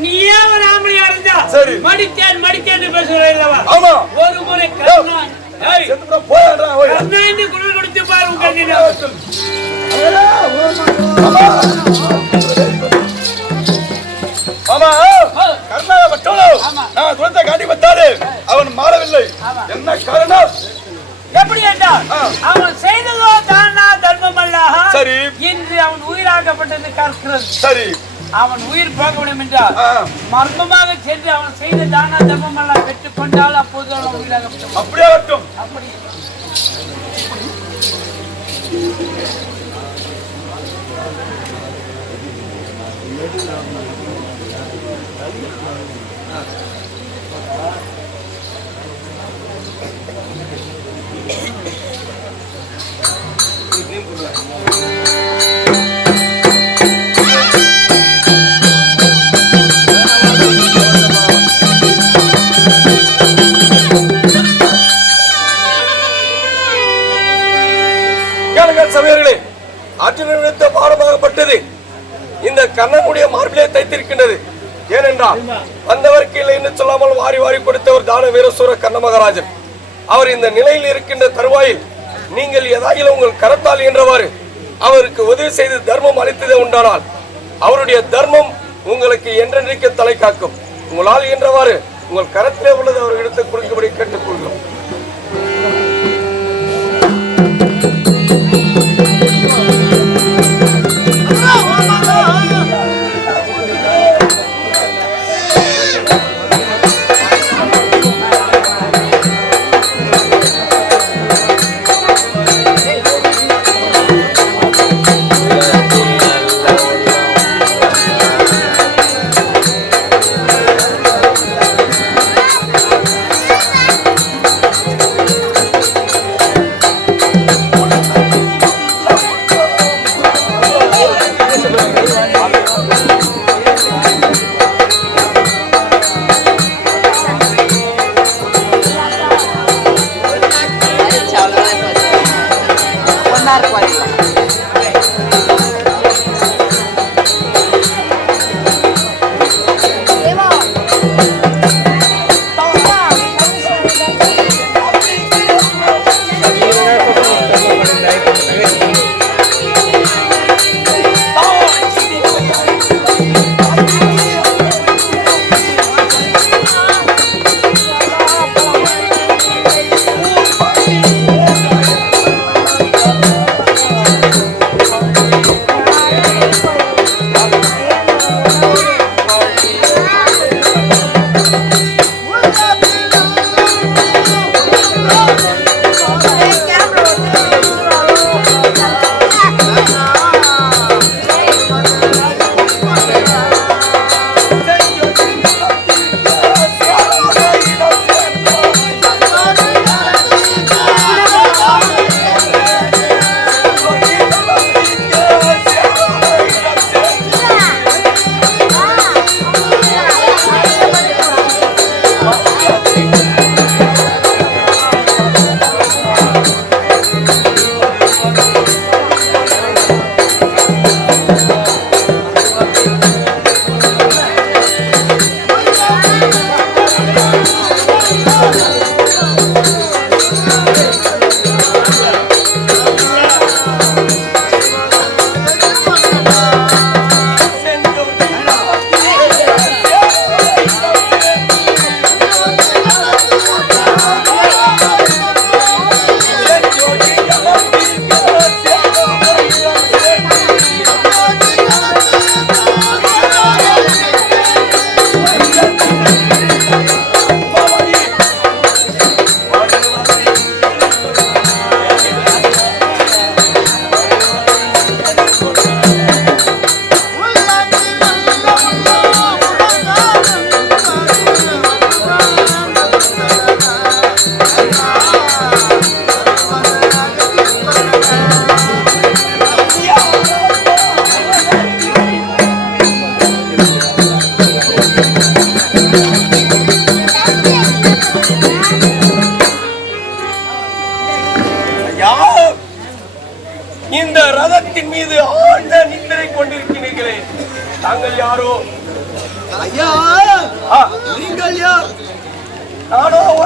நீயே ஒரு ஆம்பளையா இருந்தா சரி. மடித்தேன் மடித்தேன் பேசுற இல்லவா? ஆமா. ஒரு முறை கருணா அவன் மாறவில்லை. ஆமா. என்ன காரணம்? எப்படி என்றால். அவன் செய்ததோ தானா தர்மம் அல்ல சரி. இன்று அவன் உயிராக்கப்பட்டது கற்கிறது. சரி. அவன் உயிர் போக வேண்டும் என்றால் மர்மமாக சென்று அவன் செய்த தானா தர்மம் எல்லாம் பெற்றுக் கொண்டால் அப்போது அவன் உயிராகப்பட்டான் அப்படியே ஆகட்டும் அப்படி கேளுங்கள் மார்பிலே ஏனென்றால் வந்தவருக்கு இல்லை என்று சொல்லாமல் வாரி வாரி கொடுத்தவர் தான வீரசூர கண்ணமகராஜன் அவர் இந்த நிலையில் இருக்கின்ற தருவாயில் நீங்கள் ஏதாயிலும் உங்கள் கரத்தால் என்றவாறு அவருக்கு உதவி செய்து தர்மம் அளித்ததே உண்டானால் அவருடைய தர்மம் உங்களுக்கு என்றென்றைக்கு தலை காக்கும். உங்களால் என்றவாறு உங்கள் கரத்திலே உள்ளது அவர் எடுத்து கொடுக்கும்படி கேட்டுக்கொள்கிறோம்.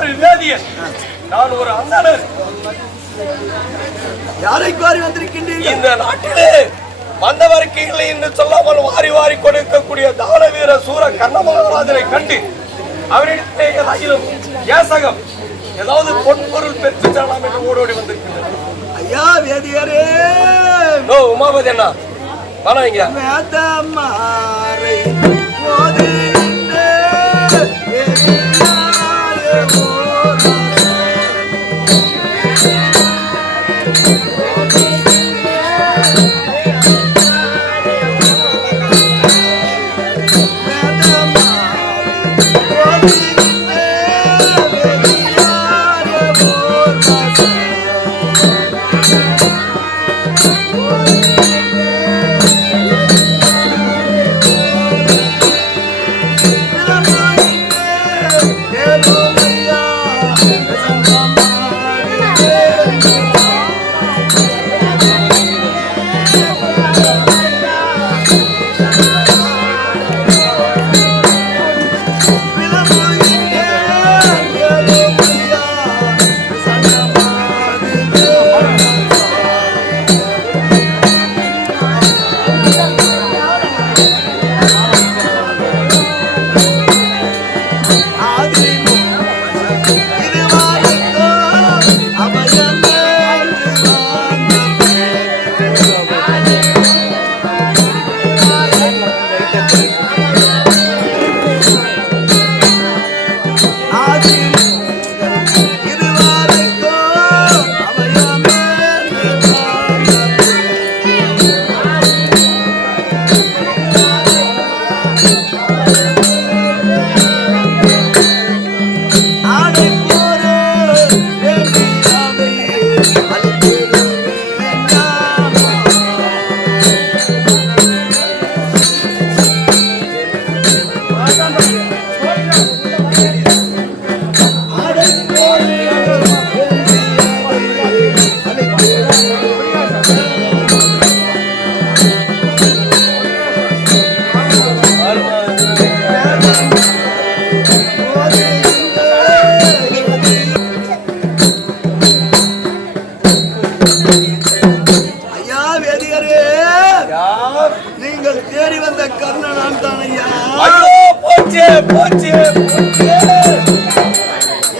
ஒரு வேதியன் நான் ஒரு அந்தனர் யாரை கோரி வந்திருக்கின்றீர்கள்? இந்த நாட்டிலே வந்தவருக்கு இல்லை என்று சொல்லாமல் வாரி வாரி கொடுக்கக்கூடிய தான வீர சூர கர்ணமகாராஜனை கண்டு அவரிடத்திலே ஏதாயிலும் ஏசகம் ஏதாவது பொன்பொருள் பெற்று செல்லலாம் என்று ஓடோடி வந்திருக்கின்றனர் ஐயா வேதியரே! ஓ உமாபதி அண்ணா பணம் இங்க. Yeah.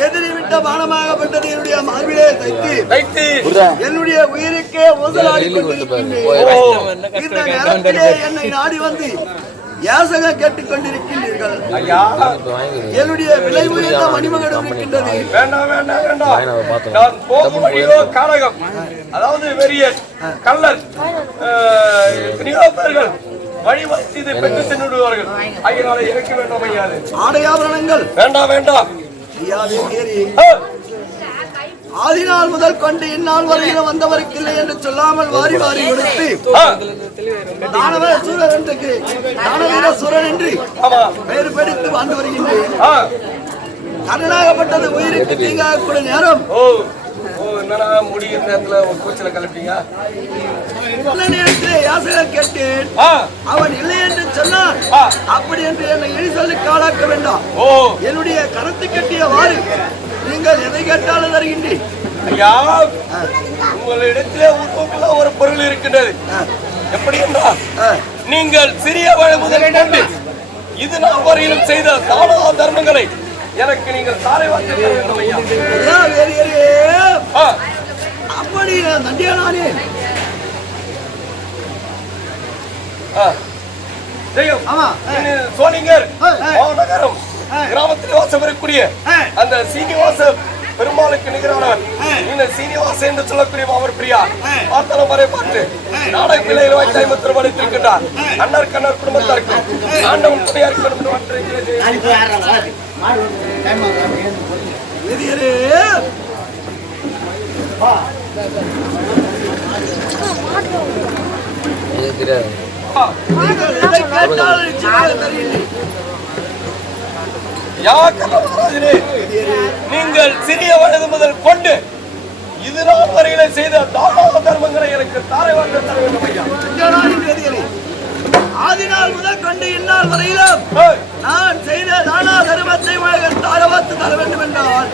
எதிரி விட்ட பானமாகப்பட்டது என்னுடைய மார்பிலே தைத்து. என்னுடைய உயிருக்கே ஊசலாடி கொண்டிருக்கின்றேன் ஓ. இந்த நேரத்திலே என்னை நாடி வந்து யாசக கேட்டுக் கொண்டிருக்கின்றீர்கள். ஐயா. என்னுடைய விலை உயர்ந்த மணிமகடம் இருக்கின்றது. வேண்டாம் வேண்டாம் வேண்டாம் நான் போகும் வழியோ காரகம். அதாவது வெறிய கள்ளர் அஹ், எத்தனையோ பேர்கள் வழி மறித்து இதை பெற்று தின்னுடுவார்கள். ஆகியனால எனக்கு வேண்டாம் ஐயா அது. ஆடையாபரணங்கள். வேண்டாம் வேண்டாம். ஐயா வேதியரே ஆ, ஆதிநாள் முதல் கொண்டு இந்நாள் வரையிலும் வந்தவருக்கு இல்லை என்று சொல்லாமல் வாரி வாரி கொடுத்து ஆ, தானவ சூரன் என்று தானவீர சூரன் என்று ஆமா. பெயர் படித்து வாழ்ந்து வருகின்றேன். ஆ, கண்ணனாகப்பட்டது உயிருக்கு தீங்காகக்கூடிய நேரம். என்னடா முடிய நேரத்துல கூச்சல யாசகர் கேட்டேன் அவன் இல்லை என்று சொன்னான். அப்படி என்று என்னை இழி சொல்லி காலாக்க வேண்டாம். என்னுடைய கரத்து கட்டிய வாரி நீங்கள் எதை கேட்டாலும் தருகின்றேன். ஐயா உங்களிடத்திலே உங்களுக்குள்ள ஒரு பொருள் இருக்கின்றது. எப்படி என்றால். நீங்கள் சிறிய வயது முதல் கொண்டு இது நாள் வரையிலும் செய்த தான தர்மங்களை எனக்கு நீங்கள் தாரை வார்த்தை தர வேண்டும் ஐயா. அப்படி இது சோனிங்கர். மாநகரம். கிராமத்தில் வாசம் வரக்கூடிய ஆ. அந்த சீனிவாச பெருமாளுக்கு நிகரானவர். இந்த சீனிவாச என்று சொல்லக்கூடிய அவர் பிரியா. ஆ. பார்த்தலம் வரை பார்த்து நாடக பிள்ளை இருபத்தி ஐம்பத்தி ரூபாய் அளித்திருக்கின்றார் அண்ணர் கண்ணர் குடும்பத்தாருக்கு. ஆண்டவன் துணையா இருக்கணும் என்று நீங்கள் சிறிய வயது முதல் கொண்டு இது நாள் வரையில செய்த தான தர்மங்களை எனக்கு தாரை வாங்க தர வேண்டும் ஐயா. ஆதிநாள் முதல் கொண்டு இந்நாள் வரையிலும் நான் செய்த தானா தர்மத்தை தாரவாத்து தர வேண்டும் என்றால்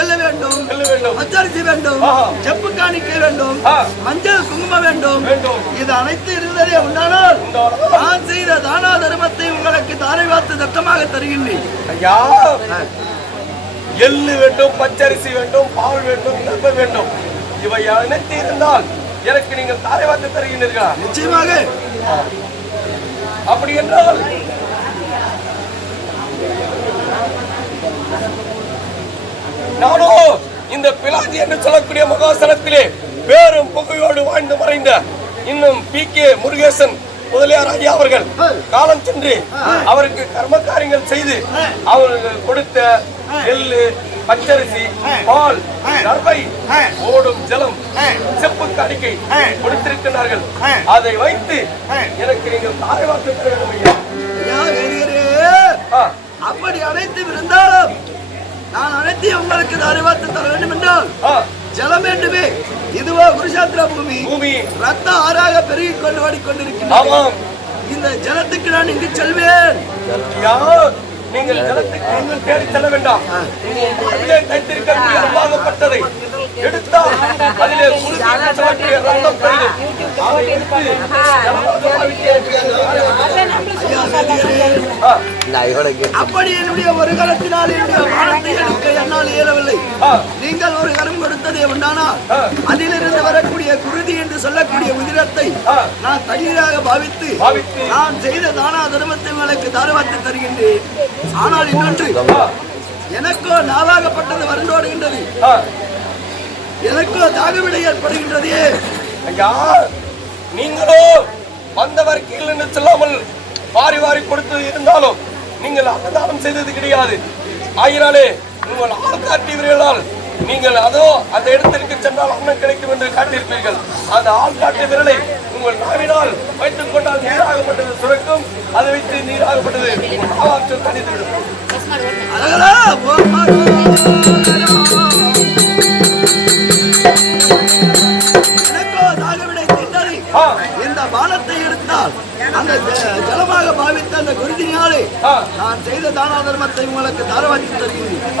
எள்ள வேண்டும் செல்ல வேண்டும். பச்சரிசி வேண்டும் ஆஹா. செப்பு காணிக்கை வேண்டும். மஞ்சள் குங்குமம் வேண்டும். இது அனைத்து இருந்ததே உண்டானால் நான் செய்த தானா தர்மத்தை உங்களுக்கு தாரை வாத்து தத்தமாக தருகின்றேன். ஐயா. எள்ளு வேண்டும் பச்சரிசி வேண்டும் பால் வேண்டும் நெல் வேண்டும். இவை அனைத்து இருந்தால் எனக்கு நீங்கள் தாரை வார்த்தை தருகிறீர்களா நிச்சயமாக அப்படி என்றால் நானோ இந்த பிலாஜி என்று சொல்லக்கூடிய மகாசனத்திலே பேரும் புகையோடு வாழ்ந்து மறைந்த இன்னும் பி கே முருகேசன் முதலியார் ஐயா அவர்கள் காலம் சென்று அவருக்கு கர்ம காரியங்கள் செய்து அவர்கள் கொடுத்த எள்ளு பச்சரிசி பால் நர்மை ஓடும் ஜலம் செப்பு காணிக்கை கொடுத்திருக்கிறார்கள் அதை வைத்து எனக்கு நீங்கள் தாரை வாக்கு தர வேண்டும் அப்படி அனைத்தும் இருந்தாலும் நான் அனைத்தையும் உங்களுக்கு தாரை வாத்து தர வேண்டும் என்றால் ஜலம் வேண்டுமே. இதுவோ குருஷாத்திர பூமி? பூமி. ரத்த ஆறாக பெருகிக் கொண்டு ஓடிக்கொண்டிருக்கின்றது. ஆமாம். இந்த ஜலத்துக்கு நான் இங்கு செல்வேன். நீங்கள் தேடி செல்ல வேண்டாம். தைத்திருக்கக்கூடிய எடுத்தால் அதிலே ரத்தம் ஆ, அப்படி என்னுடைய ஒரு கலத்தினால் என்னுடைய வானத்தை எடுக்க என்னால் இயலவில்லை. நீங்கள் ஒரு கரம் கொடுத்ததே உண்டானால். அதிலிருந்து என்று சொல்லக்கூடிய உதிரத்தை ஆ. நான் தண்ணீராக பாவித்து பாவித்து. நான் செய்த தானா தர்மத்தை உங்களுக்கு தாரவாத்து தருகின்றேன். ஆனால் இன்னொன்று எனக்கோ நாவாகப்பட்டது வறண்டோடுகின்றது. ஆ. எனக்கோ தாகவிடை ஏற்படுகின்றது. ஐயா நீங்களோ வந்தவர் கீழ் என்று சொல்லாமல் வாரி வாரி கொடுத்து இருந்தாலும் நீங்கள் அன்னதானம் செய்தது கிடையாது. ஆயினாலே உங்கள் ஆள் காட்டியவர்களால் நீங்கள் அதோ அந்த இடத்திற்கு சென்றால் அன்னம் கிடைக்கும் என்று காட்டியிருப்பீர்கள். அந்த ஆள் காட்டிய விரலை உங்கள் நாவினால் வைத்துக் கொண்டால் நீராகப்பட்டது சுரக்கும். அதை வைத்து நீராகப்பட்டது உங்கள் நாவாற்றல் தனித்துவிடும் அழகலா போமாரோ. எனக்கோ தாகவிடை தீண்டது ஆ, இந்த பானத்தை எடுத்தால் அந்த ஜலமாக பாவித்த அந்த குருதினாலே நான் செய்த தானா தர்மத்தை உங்களுக்கு தாரவாத்தி தருகின்றேன்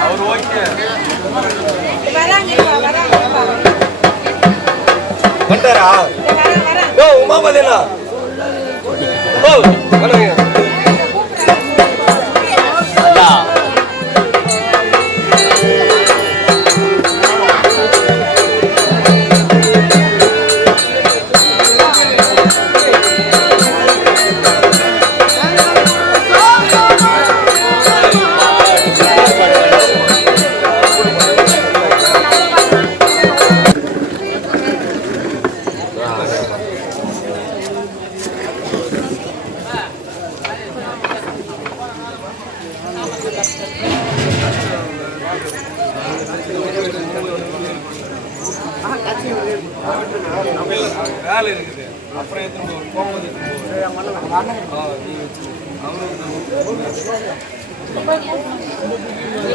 அவர் ஓகே வந்துட்டாரா ஓ உமா பதிலா ஓ வணக்கம்